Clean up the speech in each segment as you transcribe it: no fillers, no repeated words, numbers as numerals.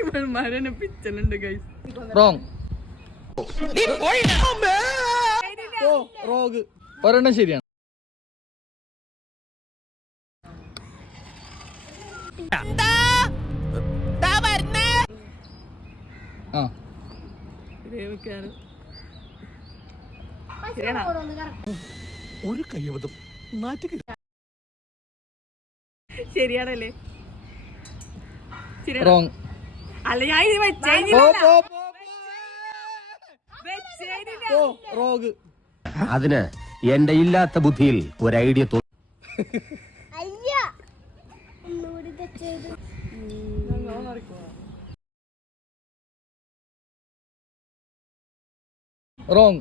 ഇവന്മാരെന്നെ പിച്ചലുണ്ട് guys. Wrong. ഒരെണ്ണം ശരിയാണ്. ഒരു കയ്യബദ്ധം ശരിയാണല്ലേ? റോങ്. അല്ല ഞാൻ അതിന് എന്റെ ഇല്ലാത്ത ബുദ്ധിയിൽ ഒരു ഐഡിയ റോങ്.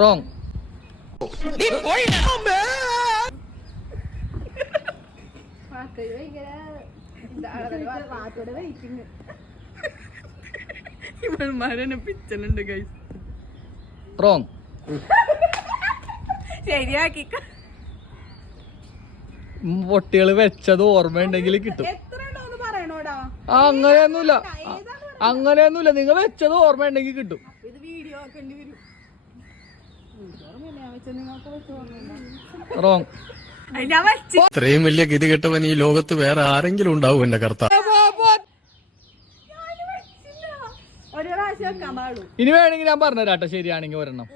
റോങ്. ഇവന്മാരെന്നെ പിച്ചലുണ്ട് ഗൈസ്. റോങ്. ശരിയാക്കി. പൊട്ടികള് വെച്ചത് ഓർമ്മയുണ്ടെങ്കിൽ കിട്ടും. അങ്ങനെയൊന്നുമില്ല, അങ്ങനെയൊന്നുമില്ല. നിങ്ങൾ വെച്ചത് ഓർമ്മയുണ്ടെങ്കിൽ കിട്ടും. റോങ്. ഇത്രയും വലിയ ഗതി കെട്ടവൻ ഈ ലോകത്ത് വേറെ ആരെങ്കിലും ഉണ്ടാവും എന്റെ കർത്താവ്. ഇനി വേണമെങ്കിൽ ഞാൻ പറഞ്ഞുതരാട്ടോ, ശരിയാണെങ്കിൽ ഒരെണ്ണം.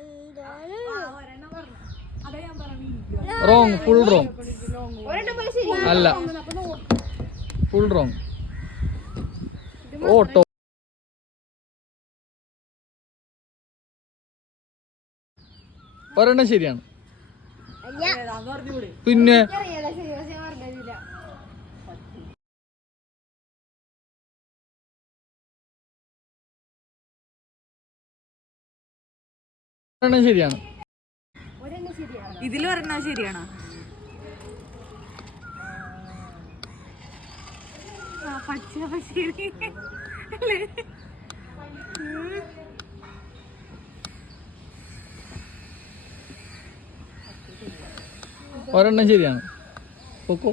റോങ്. Full wrong. അല്ല, ഫുൾ റോങ്. ഓട്ടോ. ഒരെണ്ണം ശരിയാണ്. പിന്നെ ഒരെണ്ണം ശരിയാണ്. ഇതിൽ പറഞ്ഞാ ശരിയാണോ? ഒരെണ്ണം ശരിയാണ്. പൊക്കോ.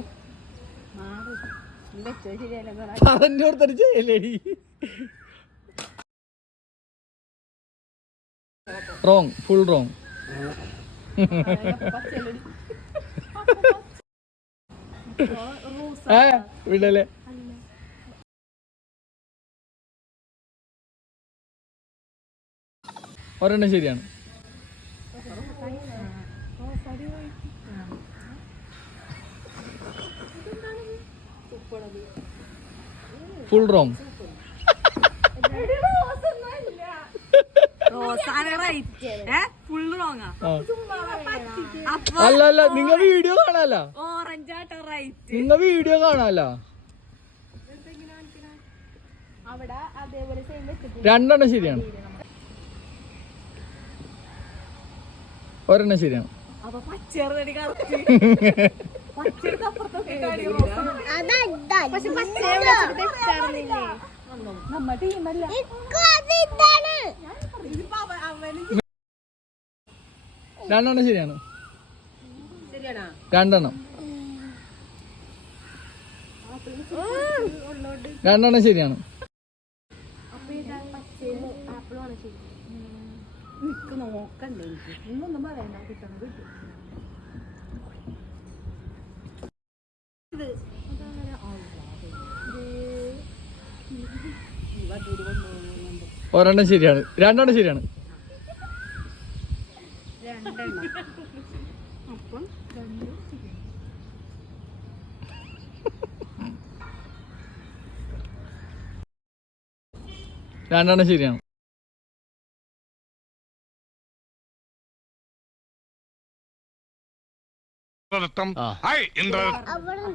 പറഞ്ഞോർത്തടി ചെയ്യല്ലേടി. റോങ്. Full wrong. വിടല്ലേ. ഒരെണ്ണം ശരിയാണ്. Full wrong. അല്ല അല്ല, നിങ്ങൾ വീഡിയോ കാണാല. നിങ്ങൾ വീഡിയോ കാണാല. രണ്ടെണ്ണം ശരിയാണ്. ഒരെണ്ണം ശരിയാണ്. രണ്ടെണ്ണം ശരിയാണ്. രണ്ടെണ്ണം. രണ്ടെണ്ണം ശരിയാണ്. നോക്കണ്ടേ ഒന്നും പറയണ്ട. കിട്ടണം കിട്ടും. ഒരെണ്ണം ശരിയാണ്. രണ്ടെണ്ണം ശരിയാണ്. രണ്ടെണ്ണം ശരിയാണ്.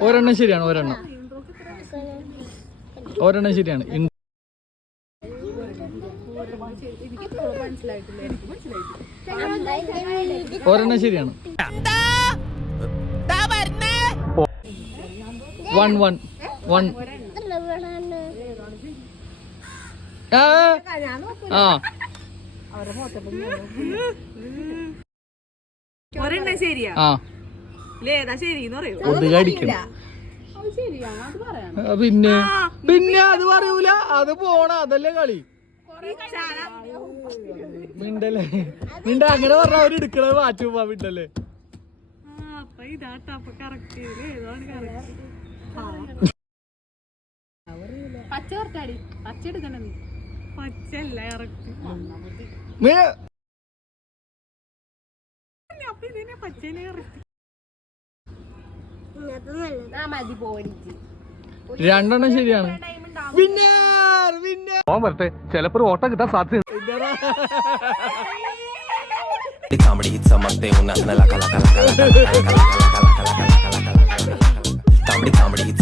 ഒരെണ്ണം ശരിയാണ്. ഒരെണ്ണം. ഒരെണ്ണം ശരിയാണ്. ഒരെണ്ണം ശരിയാണ്. 1 1 1. ആ അവരെ ഫോട്ടോ ഒരെണ്ണം ശരിയാ ആ ലേതാ ശരിന്ന് പറയൂ കൊതുക് അടിക്കണം അത് ശരിയാണ് അത് പറയണം പിന്നെ പിന്നെ അത് പറയൂല അത് പോണ അതല്ലേ കളി മിണ്ടല്ലേ മിണ്ട അങ്ങനെ പറഞ്ഞ അവര് എടുക്കണത് മാറ്റി പോവാ മിണ്ടല്ലേ അപ്പൊ ഇതാട്ടാ അപ്പൊ കറക്റ്റ് ഏതാണ് കറക്റ്റ് പച്ച കുറച്ചാടി പച്ച എടുക്കണം നീ പച്ചല്ല കറക്റ്റ് അപ്പൊ ഇതിനെ പച്ചേനെ കറക്റ്റ് ആ മതി പോയിട്ട് രണ്ടെണ്ണം ശരിയാണ് പിന്നെ പിന്നെ വരട്ടെ ചിലപ്പോ ഓട്ടം കിട്ടാൻ സാധ്യത comedy, it's